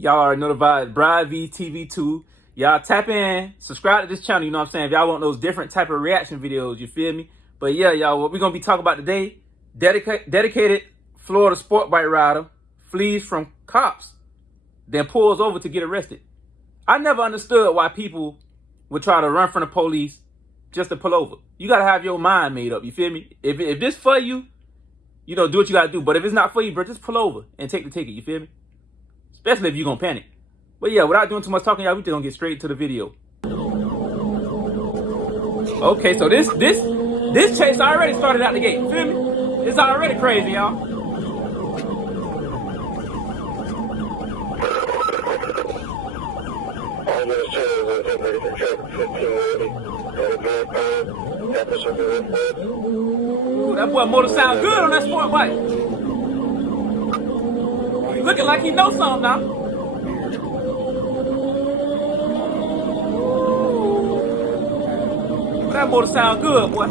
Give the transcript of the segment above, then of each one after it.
Y'all already know the vibe. Bride V TV2. Y'all tap in, subscribe to this channel, you know what I'm saying? If y'all want those different type of reaction videos, you feel me? But yeah, y'all, what we're going to be talking about today, dedicated Florida sport bike rider flees from cops, then pulls over to get arrested. I never understood why people would try to run from the police just to pull over. You got to have your mind made up, you feel me? If this for you, you know, do what you got to do. But if it's not for you, bro, just pull over and take the ticket, you feel me? Especially if you're going to panic. But yeah, without doing too much talking, y'all, we just gonna get straight to the video. Okay, so this chase already started out the gate. Feel me? It's already crazy, y'all. Ooh, that boy motor sound good on that sport bike. He looking like he knows something now. That motor sound good, boy.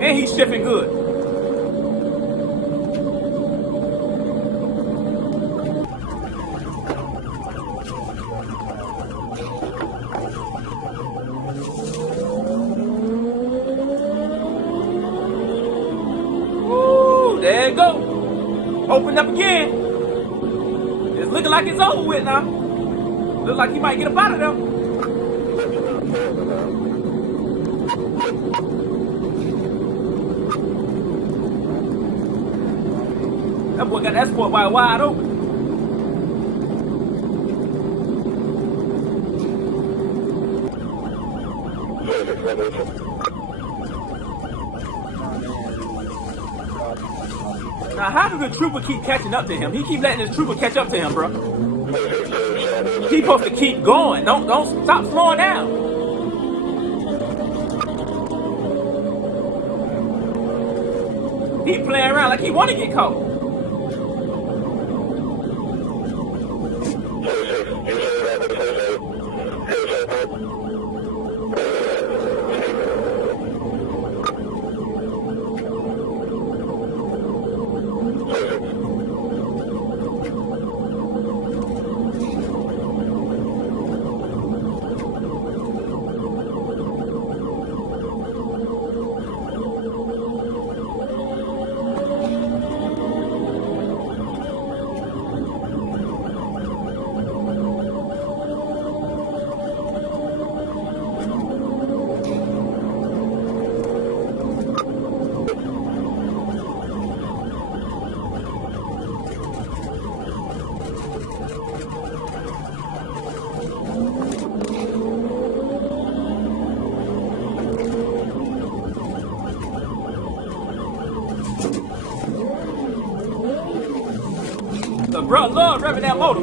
And he's shifting good. Ooh, there it go. Opened up again. It's looking like it's over with now. Looks like he might get up out of there. That boy got that sport bike wide open. Now, how did the trooper keep catching up to him? He keep letting his trooper catch up to him, bro. He supposed to keep going. Don't stop slowing down. He playing around like he want to get caught. The bro love revving that motor.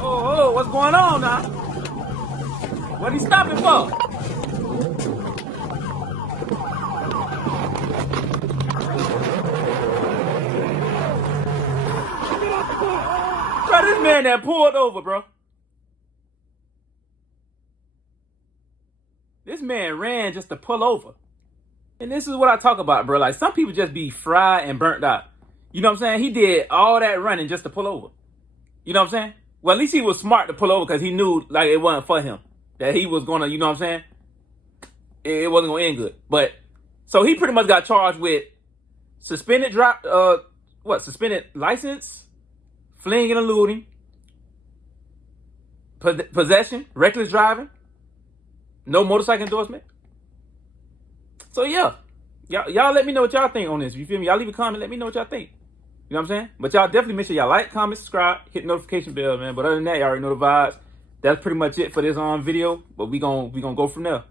Oh, what's going on now? What he stopping for? Bro, this man that pulled over, bro. This man ran just to pull over. And this is what I talk about, bro. Like, some people just be fried and burnt out. You know what I'm saying? He did all that running just to pull over. You know what I'm saying? Well, at least he was smart to pull over because he knew, like, it wasn't for him. That he was going to, you know what I'm saying? It wasn't going to end good. But, so he pretty much got charged with suspended license, fleeing and eluding, possession, reckless driving, no motorcycle endorsement. So yeah, y'all let me know what y'all think on this. You feel me? Y'all leave a comment, let me know what y'all think. You know what I'm saying? But y'all definitely make sure y'all like, comment, subscribe, hit the notification bell, man. But other than that, y'all already know the vibes. That's pretty much it for this video. But we gonna go from there.